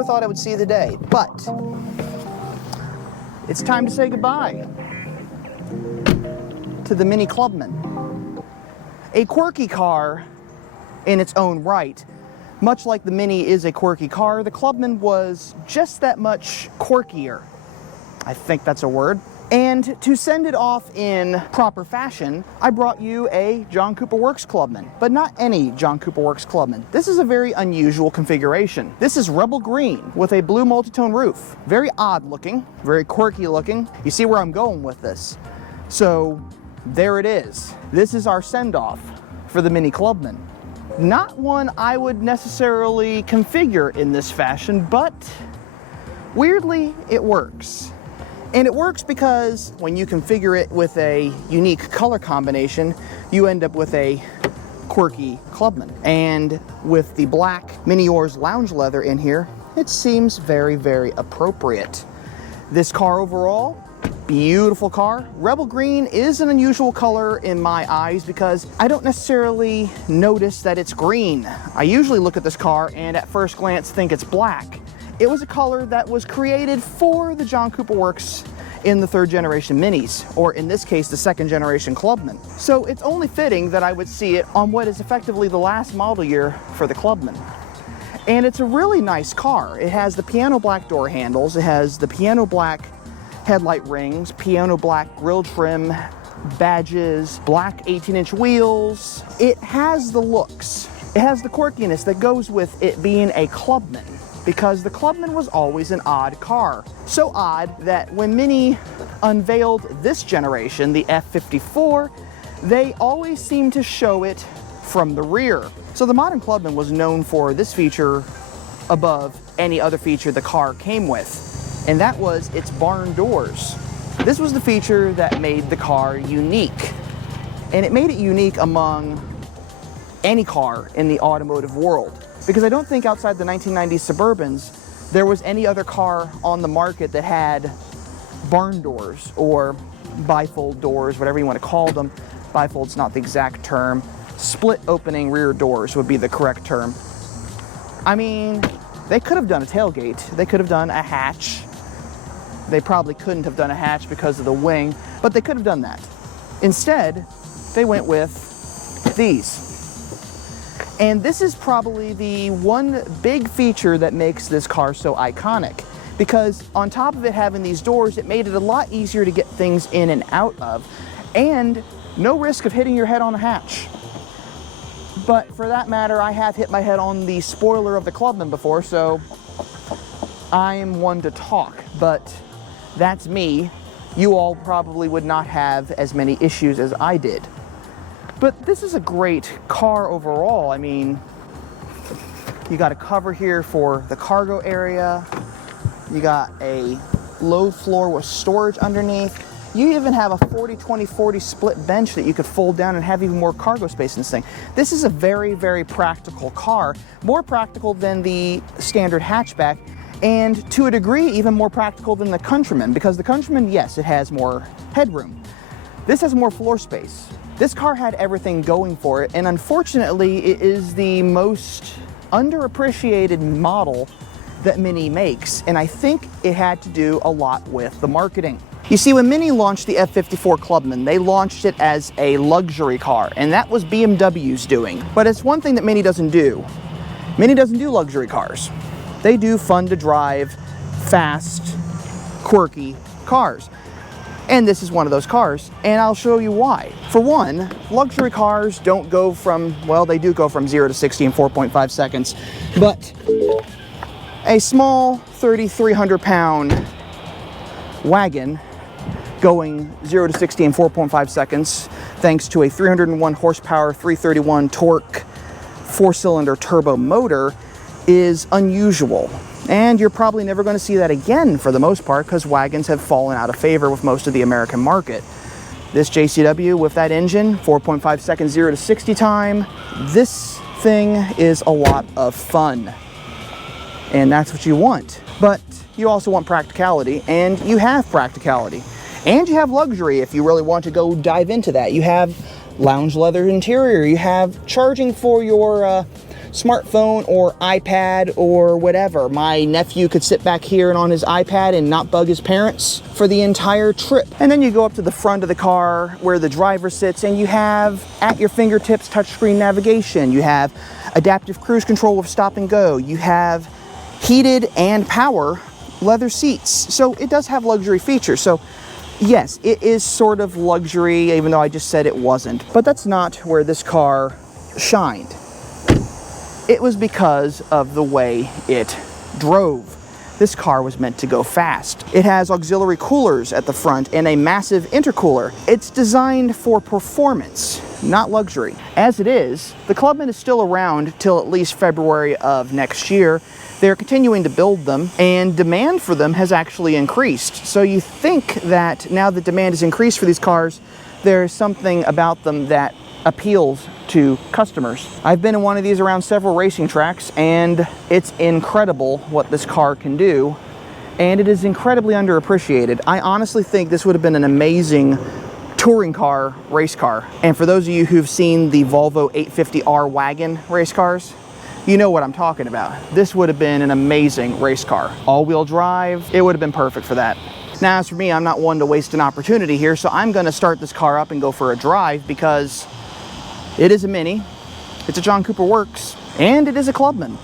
never thought I would see the day, but it's time to say goodbye to the Mini Clubman. A quirky car in its own right. Much like the Mini is a quirky car, the Clubman was just that much quirkier. I think that's a word. And to send it off in proper fashion, I brought you a John Cooper Works Clubman, but not any John Cooper Works Clubman. This is a very unusual configuration. This is Rebel Green with a blue multi-tone roof. Very odd looking, very quirky looking. You see where I'm going with this. So there it is. This is our send-off for the Mini Clubman. Not one I would necessarily configure in this fashion, but weirdly, it works. And it works because when you configure it with a unique color combination, you end up with a quirky Clubman. And with the black Miniac lounge leather in here, it seems very, very appropriate. This car overall, beautiful car. Rebel Green is an unusual color in my eyes because I don't necessarily notice that it's green. I usually look at this car and at first glance think it's black. It was a color that was created for the John Cooper Works in the 3rd generation Minis, or in this case, the 2nd generation Clubman. So it's only fitting that I would see it on what is effectively the last model year for the Clubman. And it's a really nice car. It has the piano black door handles, it has the piano black headlight rings, piano black grille trim, badges, black 18-inch wheels. It has the looks. It has the quirkiness that goes with it being a Clubman, because the Clubman was always an odd car. So odd that when Mini unveiled this generation, the F54, they always seemed to show it from the rear. So the modern Clubman was known for this feature above any other feature the car came with, and that was its barn doors. This was the feature that made the car unique, and it made it unique among any car in the automotive world. Because I don't think outside the 1990s Suburbans, there was any other car on the market that had barn doors or bifold doors, whatever you want to call them. Bifold's not the exact term. Split opening rear doors would be the correct term. I mean, they could have done a tailgate. They could have done a hatch. They probably couldn't have done a hatch because of the wing, but they could have done that. Instead, they went with these. And this is probably the one big feature that makes this car so iconic, because on top of it having these doors, it made it a lot easier to get things in and out of, and no risk of hitting your head on a hatch. But for that matter, I have hit my head on the spoiler of the Clubman before, so I am one to talk, but that's me. You all probably would not have as many issues as I did. But this is a great car overall. I mean, you got a cover here for the cargo area. You got a low floor with storage underneath. You even have a 40-20-40 split bench that you could fold down and have even more cargo space in this thing. This is a very, very practical car. More practical than the standard hatchback, and to a degree, even more practical than the Countryman, because the Countryman, yes, it has more headroom. This has more floor space. This car had everything going for it, and unfortunately, it is the most underappreciated model that Mini makes, and I think it had to do a lot with the marketing. You see, when Mini launched the F54 Clubman, they launched it as a luxury car, and that was BMW's doing. But it's one thing that Mini doesn't do. Mini doesn't do luxury cars. They do fun to drive, fast, quirky cars. And this is one of those cars, and I'll show you why. For one, luxury cars don't go from, well, they do go from 0 to 60 in 4.5 seconds, but a small 3,300 pound wagon going 0 to 60 in 4.5 seconds, thanks to a 301 horsepower, 331 torque, 4-cylinder turbo motor, is unusual. And you're probably never going to see that again for the most part, because wagons have fallen out of favor with most of the American market. This JCW with that engine, 4.5 seconds 0 to 60 time, this thing is a lot of fun. And that's what you want. But you also want practicality, and you have practicality. And you have luxury if you really want to go dive into that. You have lounge leather interior, you have charging for your smartphone or iPad or whatever. My nephew could sit back here and on his iPad and not bug his parents for the entire trip. And then you go up to the front of the car where the driver sits, and you have at your fingertips touchscreen navigation. You have adaptive cruise control with stop and go. You have heated and power leather seats. So it does have luxury features. So yes, it is sort of luxury, even though I just said it wasn't. But that's not where this car shined. It was because of the way it drove. This car was meant to go fast. It has auxiliary coolers at the front and a massive intercooler. It's designed for performance, not luxury. As it is, the Clubman is still around till at least February of next year. They're continuing to build them, and demand for them has actually increased. So you think that now that demand has increased for these cars, there's something about them that appeals to customers. I've been in one of these around several racing tracks, and it's incredible what this car can do, and it is incredibly underappreciated. I honestly think this would have been an amazing touring car, race car. And for those of you who've seen the Volvo 850R wagon race cars, you know what I'm talking about. This would have been an amazing race car. All-wheel drive, it would have been perfect for that. Now, as for me, I'm not one to waste an opportunity here, so I'm gonna start this car up and go for a drive because it is a Mini, it's a John Cooper Works, and it is a Clubman.